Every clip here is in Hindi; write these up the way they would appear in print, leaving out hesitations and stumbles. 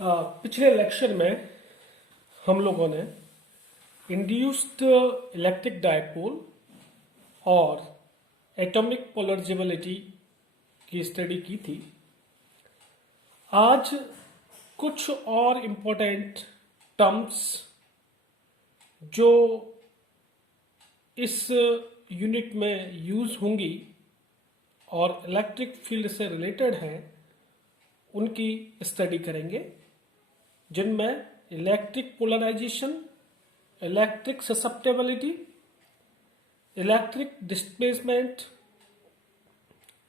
पिछले लेक्चर में हम लोगों ने इंड्यूस्ड इलेक्ट्रिक डायपोल और एटॉमिक पोलराइजेबिलिटी की स्टडी की थी। आज कुछ और इम्पोर्टेंट टर्म्स जो इस यूनिट में यूज होंगी और इलेक्ट्रिक फील्ड से रिलेटेड हैं उनकी स्टडी करेंगे, जिनमें electric polarization, electric susceptibility, electric displacement,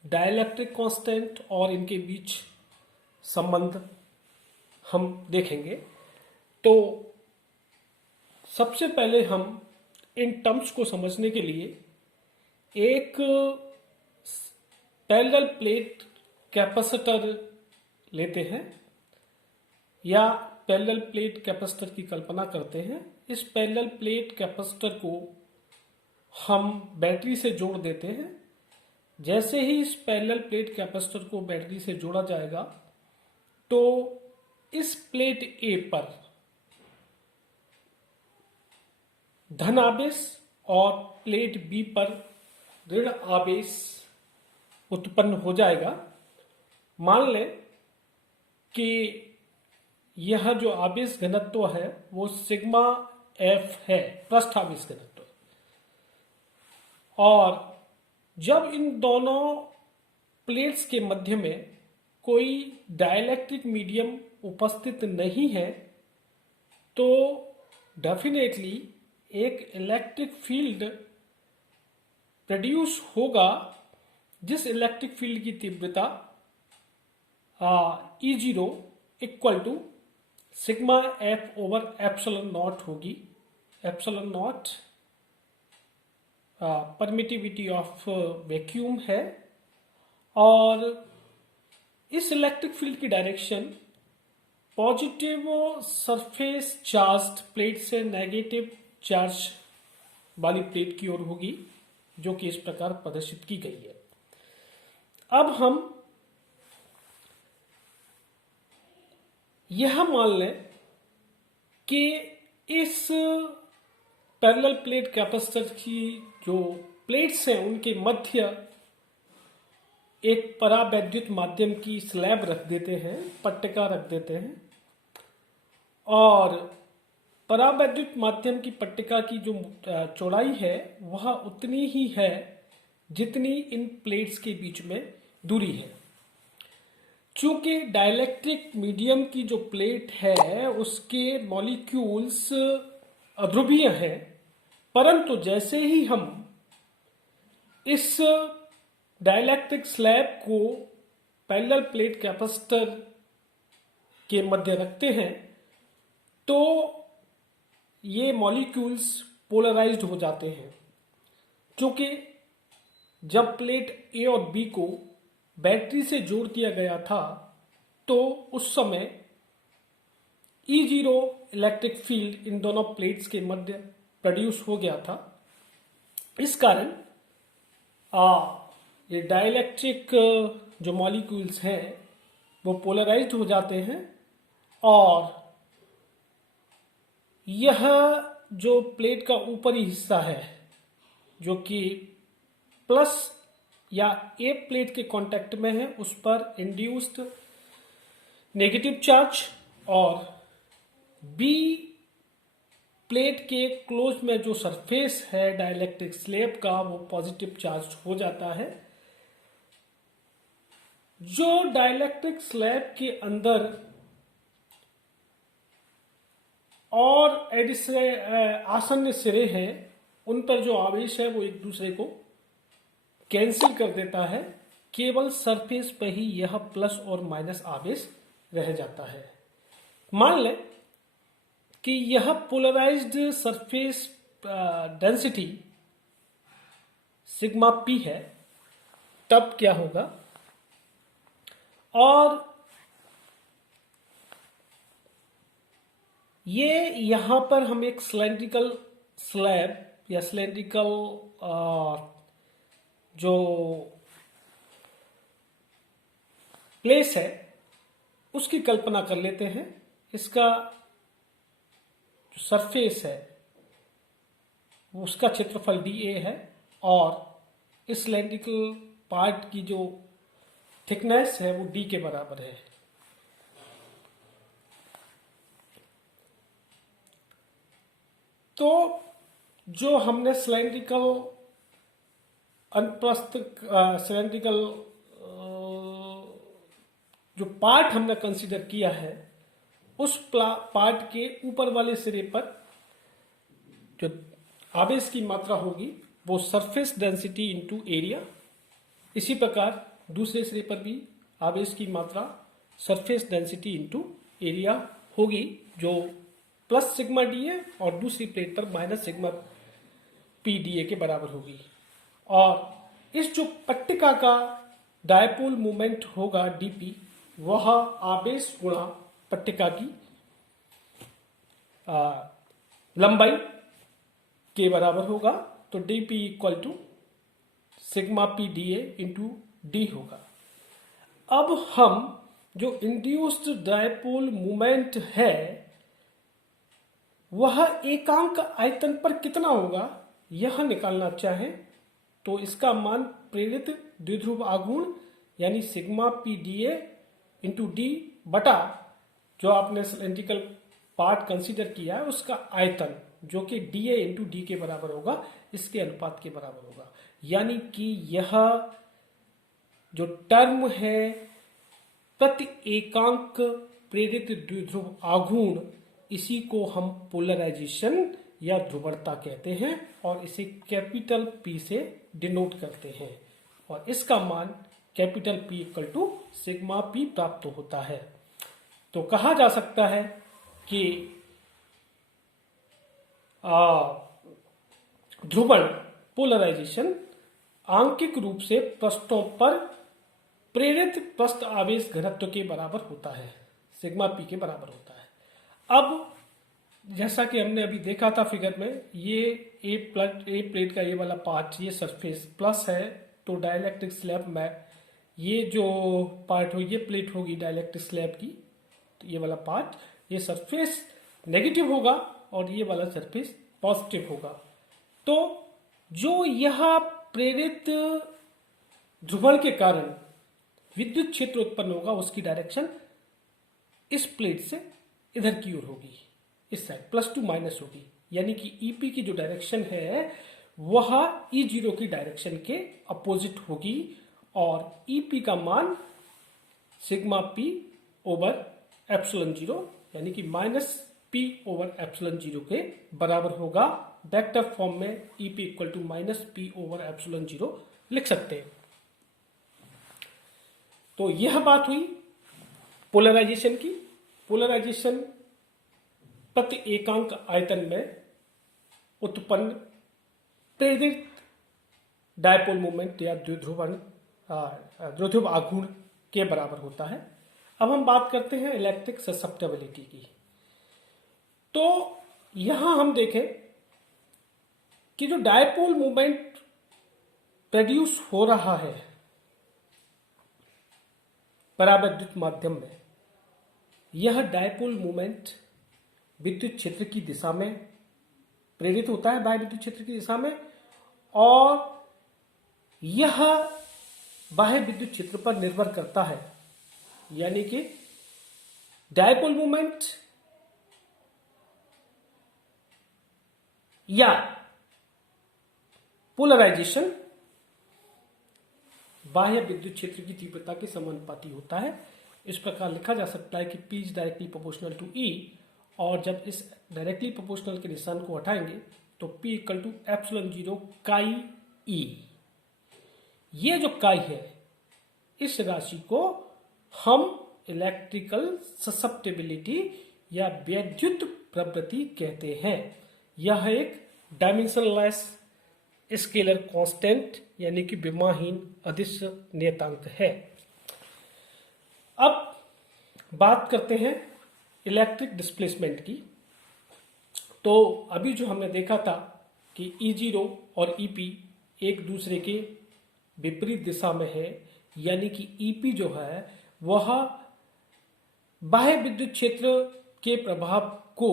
dielectric constant और इनके बीच संबंध हम देखेंगे। तो सबसे पहले हम इन टर्म्स को समझने के लिए एक पैरेलल प्लेट कैपेसिटर लेते हैं या पैरेलल प्लेट कैपेसिटर की कल्पना करते हैं। इस पैरेलल प्लेट कैपेसिटर को हम बैटरी से जोड़ देते हैं। जैसे ही इस पैरेलल प्लेट कैपेसिटर को बैटरी से जोड़ा जाएगा तो इस प्लेट ए पर धन आवेश और प्लेट बी पर ऋण आवेश उत्पन्न हो जाएगा। मान लें कि यह जो आवेश घनत्व है वो सिग्मा एफ है, पृष्ठ आवेश घनत्व। और जब इन दोनों प्लेट्स के मध्य में कोई डाइलेक्ट्रिक मीडियम उपस्थित नहीं है तो डेफिनेटली एक इलेक्ट्रिक फील्ड प्रोड्यूस होगा, जिस इलेक्ट्रिक फील्ड की तीव्रता E0 equal to sigma f over epsilon naught होगी। Epsilon naught permittivity of vacuum है और इस इलेक्ट्रिक फील्ड की direction positive surface charged plate से नेगेटिव चार्ज वाली प्लेट की ओर होगी, जो कि इस प्रकार प्रदर्शित की गई है। अब हम यह मान लें कि इस पैरेलल प्लेट कैपेसिटर की जो प्लेट्स हैं उनके मध्य एक परावैद्युत माध्यम की स्लैब रख देते हैं, पट्टिका रख देते हैं। और परावैद्युत माध्यम की पट्टिका की जो चौड़ाई है वह उतनी ही है जितनी इन प्लेट्स के बीच में दूरी है। चूंकि डाइलेक्ट्रिक मीडियम की जो प्लेट है उसके मॉलिक्यूल्स अध्रुवीय हैं, परंतु जैसे ही हम इस डाइलेक्ट्रिक स्लैब को पैरेलल प्लेट कैपेसिटर के मध्य रखते हैं तो ये मॉलिक्यूल्स पोलराइज्ड हो जाते हैं। क्योंकि जब प्लेट ए और बी को बैटरी से जोड़ दिया गया था तो उस समय E0 इलेक्ट्रिक फील्ड इन दोनों प्लेट्स के मध्य प्रोड्यूस हो गया था। इस कारण ये डाइलेक्ट्रिक जो मॉलिक्यूल्स हैं वो पोलराइज्ड हो जाते हैं और यह जो प्लेट का ऊपरी हिस्सा है जो कि प्लस या ए प्लेट के कांटेक्ट में है उस पर इंड्यूस्ड नेगेटिव चार्ज और बी प्लेट के क्लोज में जो सरफेस है डाइलेक्ट्रिक स्लैब का वो पॉजिटिव चार्ज हो जाता है। जो डाइलेक्ट्रिक स्लैब के अंदर और आसन्न सिरे हैं उन पर जो आवेश है वो एक दूसरे को कैंसिल कर देता है। केवल सरफेस पर ही यह प्लस और माइनस आवेश रह जाता है। मान लें कि यह polarized surface density sigma P है, तब क्या होगा। और ये यहां पर हम एक सिलेंड्रिकल स्लैब या सिलेंड्रिकल जो प्लेस है उसकी कल्पना कर लेते हैं। इसका जो सरफेस है उसका क्षेत्रफल dA है और इस सिलेंड्रिकल पार्ट की जो थिकनेस है वो d के बराबर है। तो जो हमने सिलेंड्रिकल अनुप्रस्थ सिलेंड्रिकल जो पार्ट हमने कंसीडर किया है उस पार्ट के ऊपर वाले सिरे पर जो आवेश की मात्रा होगी वो सरफेस डेंसिटी इंटू एरिया। इसी प्रकार दूसरे सिरे पर भी आवेश की मात्रा सरफेस डेंसिटी इंटू एरिया होगी जो प्लस सिग्मा डी है और दूसरी प्लेट पर माइनस सिग्मा पी डी ए के बराबर होगी। और इस जो पट्टिका का डायपोल मोमेंट होगा डीपी वह आवेश गुणा पट्टिका की लंबाई के बराबर होगा। तो DP equal to sigma P D A into D होगा। अब हम जो इंड्यूस्ड डायपोल मोमेंट है वह एकांक आयतन पर कितना होगा यह निकालना चाहें तो इसका मान प्रेरित द्विध्रुव आघूर्ण यानी sigma P D A into D बटा जो आपने सिलेंड्रिकल पार्ट कंसीडर किया है उसका आयतन जो कि डी ए इंटू डी के बराबर होगा, इसके अनुपात के बराबर होगा। यानी कि यह जो टर्म है प्रति एकांक प्रेरित द्विध्रुव आघूर्ण इसी को हम पोलराइजेशन या ध्रुवणता कहते हैं और इसे कैपिटल P से डिनोट करते हैं और इसका मान capital P equal to sigma P प्राप्त होता है। तो कहा जा सकता है कि ध्रुवण पोलराइजेशन आंकिक रूप से पृष्ठों पर प्रेरित पृष्ठ आवेश घनत्व के बराबर होता है, सिग्मा P के बराबर होता है। अब जैसा कि हमने अभी देखा था फिगर में, ये ए प्लेट का ये वाला पार्ट ये सरफेस प्लस है तो डाइलेक्ट्रिक स्लैब में ये जो पार्ट हो ये प्लेट होगी डाइलेक्ट्रिक स्लैब की, तो ये वाला पार्ट ये सरफेस नेगेटिव होगा और ये वाला सरफेस पॉजिटिव होगा। तो जो यह प्रेरित ध्रुवण के कारण विद्युत क्षेत्र उत्पन्न होगा उसकी डायरेक्शन इस प्लेट से इधर की ओर होगी, इस साइड प्लस टू माइनस होगी। यानी कि ईपी की जो डायरेक्शन है वह ई0 की डायरेक्शन के अपोजिट होगी और ईपी का मान sigma P over epsilon zero यानी कि minus P over epsilon zero के बराबर होगा। वेक्टर फॉर्म में EP equal to minus P over epsilon zero लिख सकते हैं। तो यह बात हुई पोलराइजेशन की। पोलराइजेशन प्रति एकांक आयतन में उत्पन्न प्रेरित डायपोल मोमेंट या द्विध्रुव आघूर्ण के बराबर होता है। अब हम बात करते हैं इलेक्ट्रिक ससेप्टेबिलिटी की। तो यहां हम देखें कि जो डायपोल मोमेंट प्रोड्यूस हो रहा है परावैद्युत माध्यम में, यह डायपोल मोमेंट विद्युत क्षेत्र की दिशा में प्रेरित होता है, बाह्य विद्युत क्षेत्र की दिशा में, और यह बाह्य विद्युत क्षेत्र पर निर्भर करता है। यानी कि डायपोल मोमेंट या पोलराइजेशन बाह्य विद्युत क्षेत्र की तीव्रता के समानुपाती होता है। इस प्रकार लिखा जा सकता है कि P is directly proportional to E, और जब इस डायरेक्टली प्रोपोर्शनल के निशान को हटाएंगे तो P equal to epsilon zero chi E। ये जो काई है इस राशि को हम इलेक्ट्रिकल ससेप्टेबिलिटी या वैद्युत प्रवृत्ति कहते हैं। यह एक डायमेंशनलेस स्केलर कांस्टेंट यानी कि विमाहीन अदिश नियतांक है। अब बात करते हैं इलेक्ट्रिक डिस्प्लेसमेंट की। तो अभी जो हमने देखा था कि E0 और EP एक दूसरे के विपरीत दिशा में है, यानी कि EP जो है वह बाह्य विद्युत क्षेत्र के प्रभाव को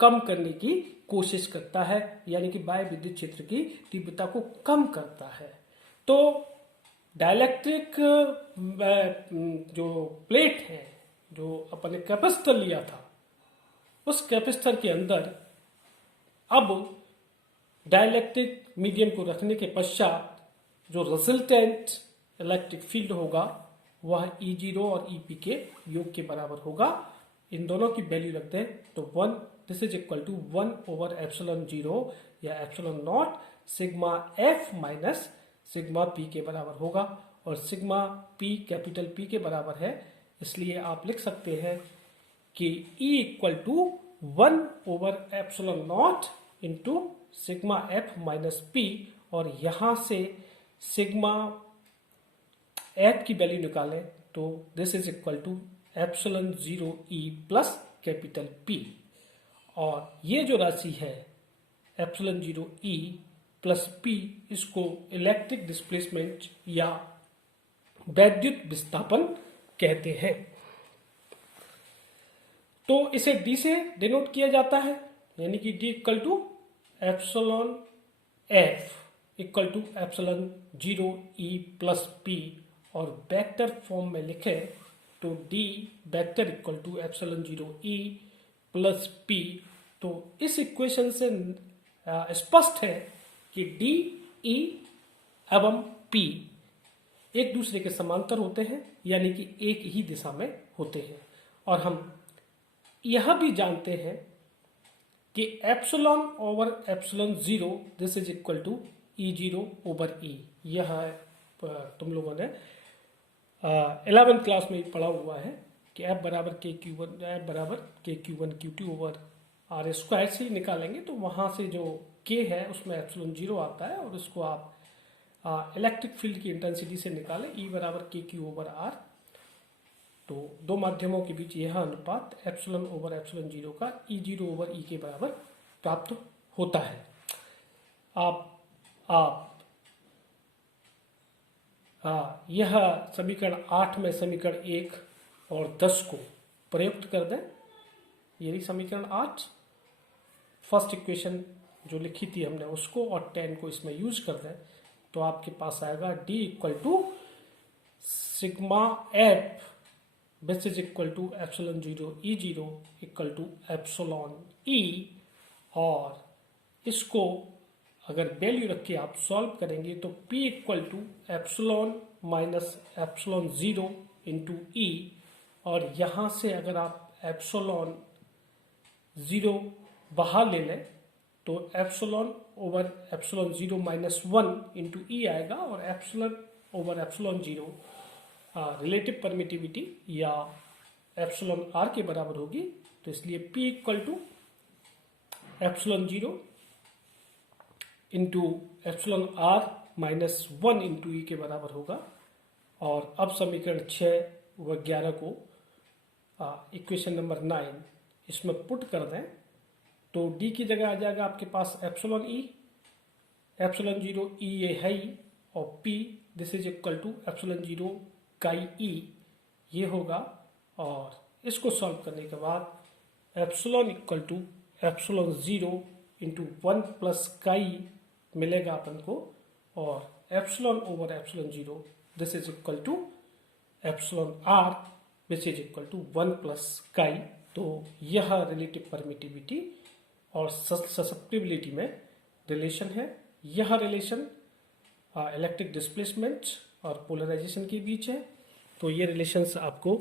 कम करने की कोशिश करता है, यानी कि बाह्य विद्युत क्षेत्र की तीव्रता को कम करता है। तो डाइलेक्ट्रिक जो प्लेट है, जो अपन ने कैपेसिटर लिया था, उस कैपेसिटर के अंदर अब डाइलेक्ट्रिक मीडियम को रखने के पश्चात जो रिजल्टेंट इलेक्ट्रिक फील्ड होगा वह E0 और EP के योग के बराबर होगा। इन दोनों की वैल्यू रखते हैं तो 1 दिस इज इक्वल टू 1/ε0 या ε0 sigma F minus sigma P के बराबर होगा, और सिग्मा P कैपिटल P के बराबर है, इसलिए आप लिख सकते हैं कि E equal to 1/ε0 into sigma F minus P, और यहां से सिग्मा F की वैल्यू निकालें तो this is equal to ε0E plus capital P, और ये जो राशि है ε0E प्लस P, इसको इलेक्ट्रिक डिस्प्लेसमेंट या वैद्युत विस्थापन कहते हैं। तो इसे D से डिनोट किया जाता है, यानी कि D equal to epsilon F equal to ε0E plus P, और वेक्टर फॉर्म में लिखें तो D vector equal to ε0E plus P। तो इस इक्वेशन से स्पष्ट है कि D, E एवं P एक दूसरे के समांतर होते हैं, यानी कि एक ही दिशा में होते हैं। और हम यह भी जानते हैं कि epsilon over ε0 this is equal to E0 over E। यह तुम लोगों ने 11th क्लास में पढ़ा हुआ है कि F बराबर के क्यू1 Q2 ओवर R स्क्वायर से ही निकालेंगे, तो वहां से जो K है उसमें ε0 आता है, और उसको आप इलेक्ट्रिक फील्ड की इंटेंसिटी से निकालें E बराबर KQ ओवर R। तो दो माध्यमों के बीच यह अनुपात एप्सिलॉन ओवर ε0 का E0 ओवर E के बराबर प्राप्त होता है। आप यह समीकरण 8 में समीकरण 1 और 10 को प्रयुक्त कर दें। यही समीकरण 8 फर्स्ट इक्वेशन जो लिखी थी हमने उसको और 10 को इसमें यूज कर दें, तो आपके पास आएगा D equal to sigma F this is equal to ε0 E0 equal to epsilon E, और इसको अगर वैल्यू रख के आप सॉल्व करेंगे तो P equal to epsilon minus ε0 into E, और यहां से अगर आप एप्सिलॉन 0 बाहर ले लें तो epsilon over ε0 minus 1 into E आएगा, और एप्सिलॉन ओवर ε0 रिलेटिव परमिटिविटी या एप्सिलॉन R के बराबर होगी। तो इसलिए P equal to ε0 into epsilon R minus 1 into E के बराबर होगा। और अब समीकरण 6 व 11 को इक्वेशन नंबर 9 इसमें पुट कर दें तो D की जगह आ जाएगा आपके पास एप्सिलॉन ε0 E ये है ही, और P this is equal to ε0 chi E ये होगा। और इसको सॉल्व करने के बाद epsilon equal to ε0 into 1 plus chi मिलेगा अपन को, और epsilon over ε0 this is equal to epsilon R which is equal to 1 plus chi. तो यह रिलेटिव परमिटिविटी और ससेप्टिबिलिटी में रिलेशन है। यह रिलेशन इलेक्ट्रिक डिस्प्लेसमेंट और पोलराइजेशन के बीच है। तो ये रिलेशंस आपको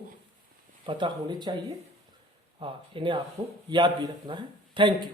पता होने चाहिए, इन्हें आपको याद भी रखना है। Thank you.